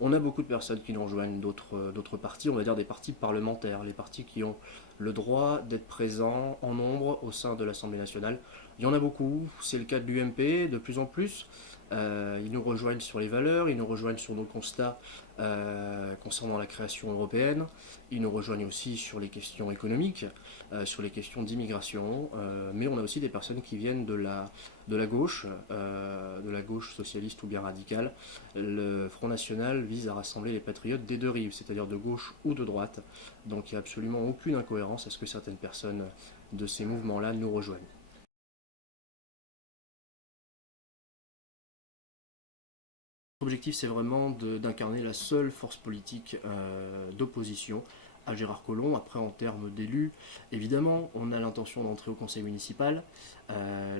On a beaucoup de personnes qui nous rejoignent d'autres partis, on va dire des partis parlementaires, les partis qui ont le droit d'être présents en nombre au sein de l'Assemblée nationale. Il y en a beaucoup, c'est le cas de l'UMP de plus en plus. Ils nous rejoignent sur les valeurs, ils nous rejoignent sur nos constats concernant la création européenne, ils nous rejoignent aussi sur les questions économiques, sur les questions d'immigration, mais on a aussi des personnes qui viennent de la gauche socialiste ou bien radicale. Le Front National vise à rassembler les patriotes des deux rives, c'est-à-dire de gauche ou de droite, donc il n'y a absolument aucune incohérence à ce que certaines personnes de ces mouvements-là nous rejoignent. L'objectif, c'est vraiment d'incarner la seule force politique d'opposition à Gérard Collomb. Après, en termes d'élus, évidemment, on a l'intention d'entrer au conseil municipal.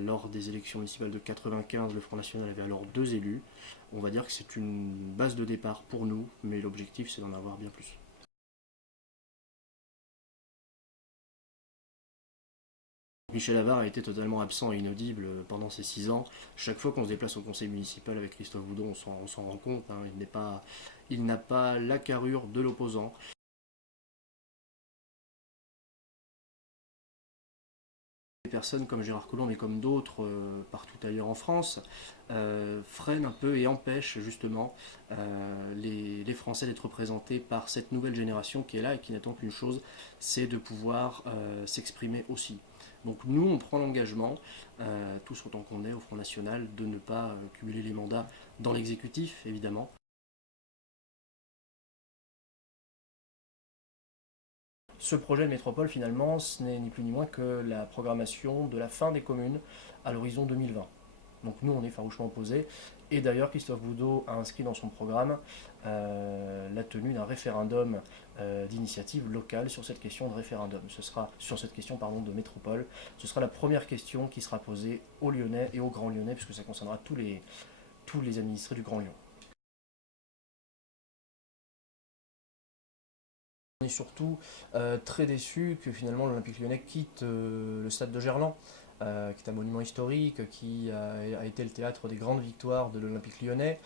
Lors des élections municipales de 95, le Front National avait alors 2 élus. On va dire que c'est une base de départ pour nous, mais l'objectif, c'est d'en avoir bien plus. Michel Avare a été totalement absent et inaudible pendant ces 6 ans. Chaque fois qu'on se déplace au conseil municipal avec Christophe Boudon, on s'en rend compte. Hein, il n'a pas la carrure de l'opposant. Des personnes comme Gérard Collomb, mais comme d'autres partout ailleurs en France, freinent un peu et empêchent justement les Français d'être représentés par cette nouvelle génération qui est là et qui n'attend qu'une chose, c'est de pouvoir s'exprimer aussi. Donc nous, on prend l'engagement, tous autant qu'on est au Front National, de ne pas cumuler les mandats dans l'exécutif, évidemment. Ce projet de métropole, finalement, ce n'est ni plus ni moins que la programmation de la fin des communes à l'horizon 2020. Donc nous, on est farouchement opposés. Et d'ailleurs, Christophe Boudot a inscrit dans son programme la tenue d'un référendum d'initiative locale sur cette question de référendum. Ce sera sur cette question de métropole. Ce sera la première question qui sera posée aux Lyonnais et aux Grands Lyonnais, puisque ça concernera tous les administrés du Grand Lyon. On est surtout très déçus que finalement l'Olympique lyonnais quitte le stade de Gerland, qui est un monument historique, qui a été le théâtre des grandes victoires de l'Olympique lyonnais,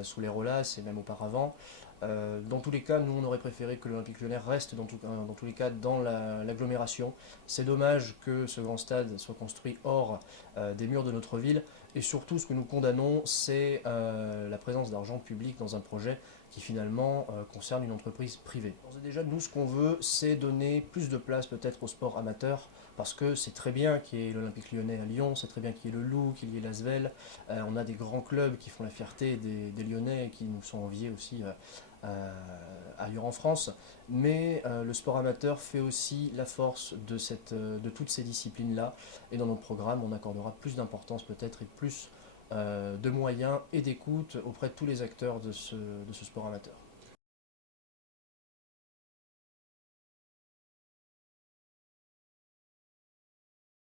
sous les Rolas et même auparavant. Dans tous les cas, nous on aurait préféré que l'Olympique lyonnais reste dans tous les cas dans l'agglomération. C'est dommage que ce grand stade soit construit hors des murs de notre ville. Et surtout, ce que nous condamnons, c'est la présence d'argent public dans un projet qui finalement concerne une entreprise privée. Déjà, nous, ce qu'on veut, c'est donner plus de place peut-être au sport amateur, parce que c'est très bien qu'il y ait l'Olympique lyonnais à Lyon, c'est très bien qu'il y ait le Loup, qu'il y ait l'Asvel. On a des grands clubs qui font la fierté des Lyonnais et qui nous sont enviés aussi ailleurs en France. Mais le sport amateur fait aussi la force de toutes ces disciplines-là. Et dans notre programme, on accordera plus d'importance peut-être et plus de moyens et d'écoute auprès de tous les acteurs de ce sport amateur.